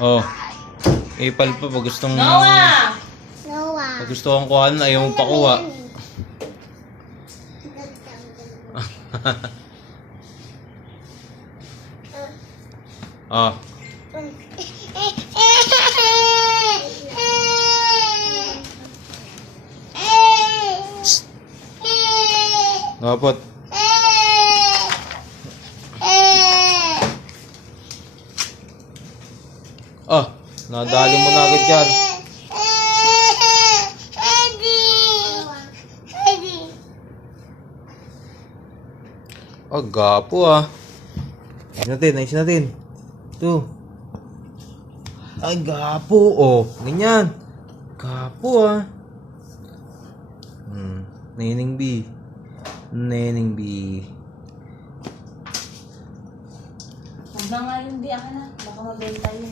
Oh. Ipal pa pag gustong... Noah! Pag gusto kong kuhaan, ayaw mo pa kuha. Oh. Ngapot. Ah, nadali mo na agad yan. Oh, gapo ah. Ayos natin. Ito. Ay, gapo. Oh, ganyan. Gapo ah. Nening B. Nening B. Huwag na nga yun, di ako na. Baka mabenta yun.